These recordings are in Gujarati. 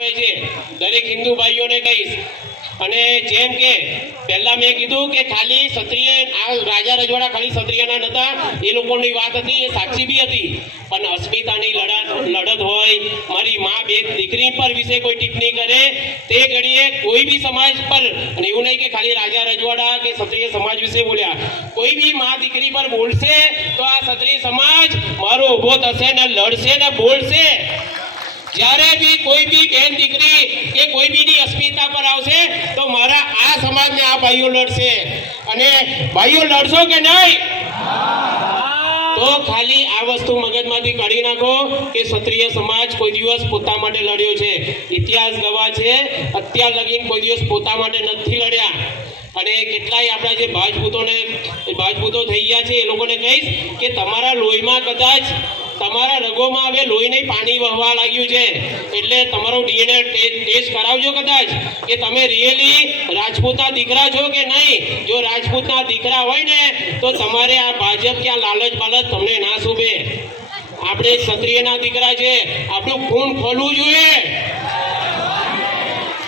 દરેક હિન્દુ ભાઈઓને કહીશ અને જેમ કે પહેલા મેં કીધું કે ખાલી ક્ષત્રિય આ રાજા રજવાડા ખાલી ક્ષત્રિયના નતા, એ લોકોની વાત હતી, એ સાક્ષી બી હતી, પણ અસ્મિતાની લડત હોય, મારી માં બે દીકરી પર વિશે કોઈ ટિપ્પણી કરે તે ઘડીએ કોઈ બી સમાજ પર, અને એવું નહીં કે ખાલી રાજા રજવાડા કે ક્ષત્રિય સમાજ વિશે બોલ્યા, કોઈ બી માં દીકરી પર બોલશે તો આ ક્ષત્રિય સમાજ મારો ઉભો થશે ને લડશે ને બોલશે। જ્યારે બી કોઈ બી બેન દીકરી કે કોઈ બીની અસ્મિતા પર આવશે તો મારા આ સમાજને આ ભાઈઓ લડશે। અને ભાઈઓ લડશો કે નહીં? તો ખાલી આ વસ્તુ મગજમાંથી કાઢી નાખો કે ક્ષત્રિય સમાજ કોઈ દિવસ પોતા માટે લડ્યો છે, ઇતિહાસ ગવાહ છે, અત્યાર લગીન કોઈ દિવસ પોતા માટે નથી લડ્યા। અને કેટલાય આપણા જે ભાજપૂતો થઈ ગયા છે એ લોકોને કહીશ કે તમારા લોહીમાં કદાચ તમારા રગોમાં હવે લોહી નહીં પાણી વહવા લાગ્યું છે, એટલે તમારો ડીએનએ ટેસ્ટ કરાવજો કદાચ કે તમે રિયલી રાજપૂતના દીકરા છો કે નહીં। જો રાજપૂતના દીકરા હોય ને તો તમારે આ ભાજપ કે આ લાલચ બાલચ તમને ના શોભે। આપણે ક્ષત્રિયના દીકરા છે, આપણું ખૂન ખોલવું જોઈએ।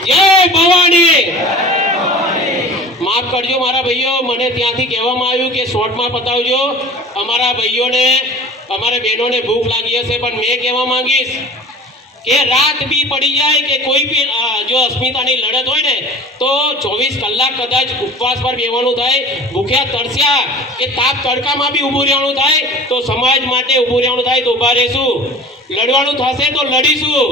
જય ભવાની। માફ કરજો મારા ભાઈઓ, મને ત્યાંથી કહેવામાં આવ્યું કે શોર્ટમાં પતાવજો, અમારા ભાઈઓને અમારે બહેનોને ભૂખ લાગી હશે, પણ મેં કહેવા માંગીશ કે રાત બી પડી જાય કે કોઈ બી જો અસ્મિતાની લડત હોય ને તો 24 કલાક કદાચ ઉપવાસ પર બેવાનું થાય, ભૂખ્યા તરસ્યા કે તાપ તડકામાં બી ઊભું રહેવાનું થાય તો સમાજ માટે ઊભું રહેવાનું થાય તો ઊભા રહેશું, લડવાનું થશે તો લડીશું।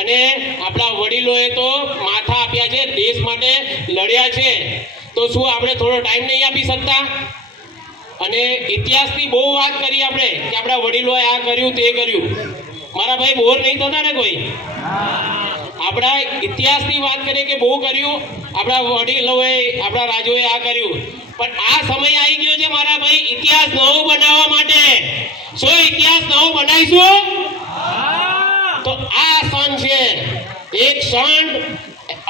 અને આપણા વડીલોએ તો માથા આપ્યા છે, દેશ માટે લડ્યા છે, તો શું આપણે થોડો ટાઈમ નહીં આપી શકતા? અને ઇતિહાસની બહુ વાત કરી આપણે કે આપણા વડીલોએ આ કર્યું તે કર્યું, મારા ભાઈ બોર નહીં થતા ને કોઈ? આપણા ઇતિહાસની વાત કરીએ કે બહુ કર્યું, આપણા વડીલોએ આપણા રાજોએ આ કર્યું, પણ આ સમય આવી ગયો છે મારા ભાઈ ઇતિહાસ નવો બનાવવા માટે। શું ઇતિહાસ નવો બનાવીશું? તો આ ક્ષણ છે, એક ક્ષણ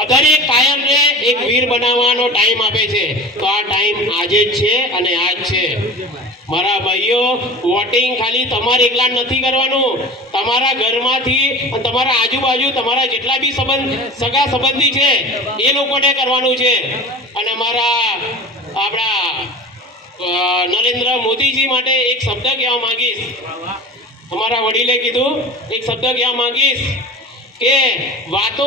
દરેક કાયમને એક વીર બનાવવાનો ટાઈમ આપે છે, તો આ ટાઈમ આજે જ છે અને આજ છે મારા ભાઈઓ। વોટિંગ ખાલી તમારે એકલા નથી કરવાનું, તમારા ઘરમાંથી અને તમારા આજુબાજુ તમારા જેટલા બી સગા સંબંધી છે એ લોકોને કરવાનું છે। અને આપણા નરેન્દ્ર મોદીજી માટે એક શબ્દ કહેવા માંગીશ, અમારા વડીલે કીધું, એક શબ્દ કહેવા માંગીશ કે વાતો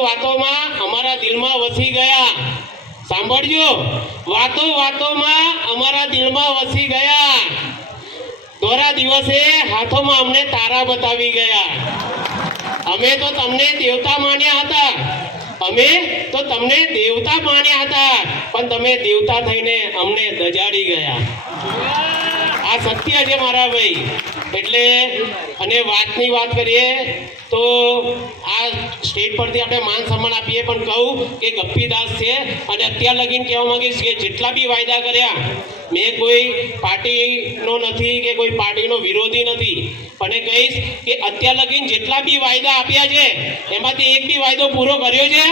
વાતોમાં અમારા દિલમાં વસી ગયા। સાંભળજો, વાતોમાં અમારા દિલમાં વસી ગયા, દોરા દિવસે હાથોમાં અમને તારા બતાવી ગયા। અમે તો તમને દેવતા માન્યા હતા, પણ તમે દેવતા થઈને અમને દજાડી ગયા। આ સત્ય છે મારા ભાઈ। એટલે અને વાતની વાત કરીએ તો આ સ્ટેટ પરથી આપણે માન સન્માન આપીએ, પણ કહું કે ગપ્પીદાસ છે અને અત્યાર લગીન કહેવા માંગીશ કે જેટલા બી વાયદા કર્યા, મેં કોઈ પાર્ટીનો નથી કે કોઈ પાર્ટીનો વિરોધી નથી, પણ કહીશ કે અત્યાર લગીન જેટલા બી વાયદા આપ્યા છે એમાંથી એક બી વાયદો પૂરો કર્યો છે?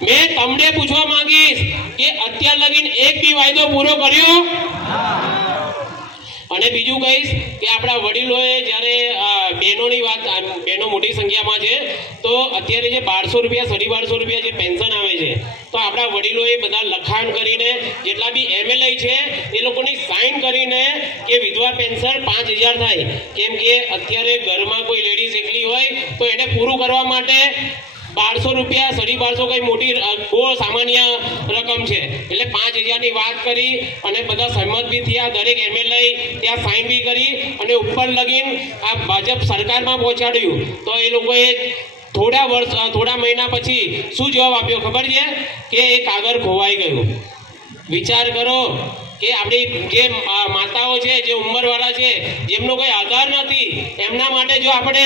મેં તમને પૂછવા માંગીશ કે અત્યાર લગીન એક બી વાયદો પૂરો કર્યો? અને બીજું કહીશ કે આપણા વડીલોએ જ્યારે બહેનોની વાત, બહેનો મોટી સંખ્યામાં છે, તો અત્યારે જે 1200 રૂપિયા 1250 રૂપિયા જે પેન્શન આવે છે, તો આપણા વડીલોએ બધા લખાણ કરીને જેટલા બી MLA છે એ લોકોની સાઇન કરીને કે વિધવા પેન્શન 5000 થાય, કેમ કે અત્યારે ઘરમાં કોઈ લેડીઝ એકલી હોય તો એને પૂરું કરવા માટે 1200 રૂપિયા 1250 કઈ મોટી બહુ સામાન્ય રકમ છે, એટલે 5000ની વાત કરી અને બધા સહમત બી થયા, દરેક MLA ત્યાં સાઇન બી કરી અને ઉપર લગીન આ ભાજપ સરકારમાં પહોંચાડ્યું। તો એ લોકોએ થોડા મહિના પછી શું જવાબ આપ્યો ખબર છે? કે એ કાગળ ખોવાઈ ગયું। વિચાર કરો કે આપણી જે માતાઓ છે, જે ઉંમરવાળા છે, જેમનો કોઈ આધાર નથી, એમના માટે જો આપણે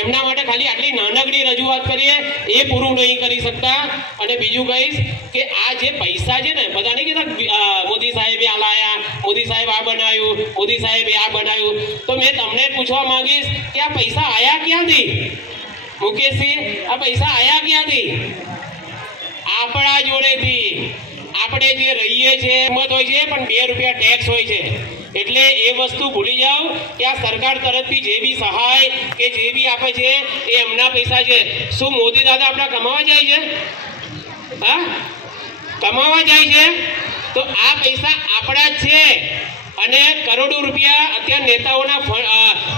એમના માટે ખાલી આટલી નાનકડી રજૂઆત કરીએ એ પૂરું નહીં કરી શકતા। અને બીજું કહીશ કે આ જે પૈસા છે ને, બધા નહીં કહેતા મોદી સાહેબે આ લાયા, મોદી સાહેબ આ બનાવ્યું, મોદી સાહેબે આ બનાવ્યું, તો મેં તમને પૂછવા માંગીશ કે આ પૈસા આયા ક્યાંથી? મુકેશજી, આ પૈસા આયા ક્યાંથી? આપણા જોડેથી। આપણે જે રહીએ છીએ મત હોય છે, પણ 2 રૂપિયા ટેક્સ હોય છે, એટલે એ વસ્તુ ભૂલી જાઓ કે આ સરકાર તરફથી જે બી સહાય કે જે બી આપે છે એ એમના પૈસા છે. શું મોદી દાદા આપણા કમાવા જાય છે? હા, કમાવા જાય છે. તો આ પૈસા આપણા જ છે અને કરોડો રૂપિયા અત્યારે નેતાઓના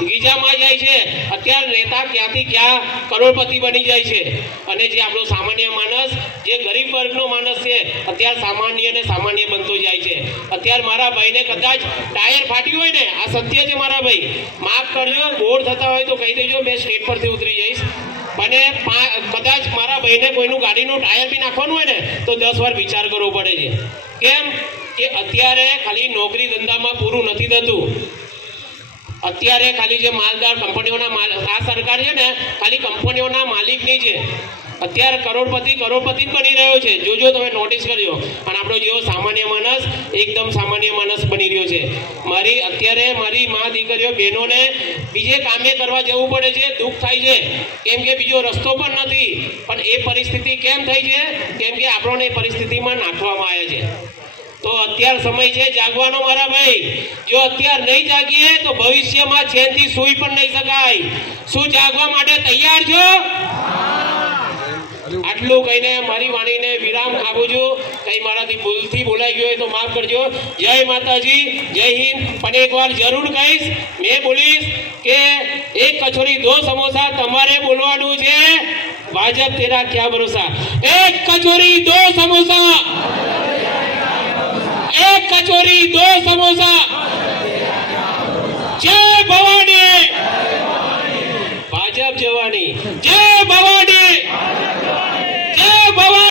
ગીજામાં જાય છે. અત્યારે નેતા ક્યાંથી ક્યાં કરોડપતિ બની જાય છે અને જે આપણો સામાન્ય માણસ, જે ગરીબ વર્ગનો માણસ છે, અત્યારે સામાન્ય ને સામાન્ય બનતો જાય છે. અત્યારે મારા ભાઈને કદાચ ટાયર ફાટ્યું હોય ને, આ સત્ય છે મારા ભાઈ, માફ કરજો, બોર થતા હોય તો કહી દેજો, મેં સ્ટેટ પરથી ઉતરી જઈશ. અને કદાચ મારા ભાઈને કોઈનું ગાડીનું ટાયર બી નાખવાનું હોય ને તો 10 વાર વિચાર કરવો પડે છે. કેમ કે અત્યારે ખાલી નોકરી ધંધામાં પૂરું નથી થતું. અત્યારે ખાલી જે માલદાર કંપનીઓના આ સરકાર છે ને ખાલી કંપનીઓના માલિકની છે. અત્યારે કરોડપતિ જ બની રહ્યો છે. જોજો તમે નોટિસ કરજો. અને આપણો જેવો સામાન્ય માણસ એકદમ સામાન્ય માણસ બની રહ્યો છે. અત્યારે મારી મા દીકરીઓ બહેનોને બીજે કામે કરવા જવું પડે છે. દુઃખ થાય છે કેમ કે બીજો રસ્તો પણ નથી. પણ એ પરિસ્થિતિ કેમ થઈ છે? કેમ કે આપણને એ પરિસ્થિતિમાં નાખવામાં આવ્યા છે. તો અત્યારે સમય છે જાગવાનો મારા ભાઈ. જો અત્યારે નહીં જાગીએ તો ભવિષ્યમાં ચેનથી સૂઈ પણ નહીં શકાય. શું જાગવા માટે તૈયાર છો? આટલું કહીને મારી વાણીને વિરામ આપું છું. કઈ મારાથી ભૂલથી બોલાઈ ગયો હોય તો માફ કરજો. જય માતાજી, જય હિન્દ. પણ એકવાર જરૂર કહીશ, મેં બોલીશ કે એક કચોરી 2 સમોસા તમારે બોલવાનું છે. ભાજપ તેરા ક્યાં ભરોસા. એક કચોરી 2 સમોસા, એક કચોરી 2 સમોસા. જય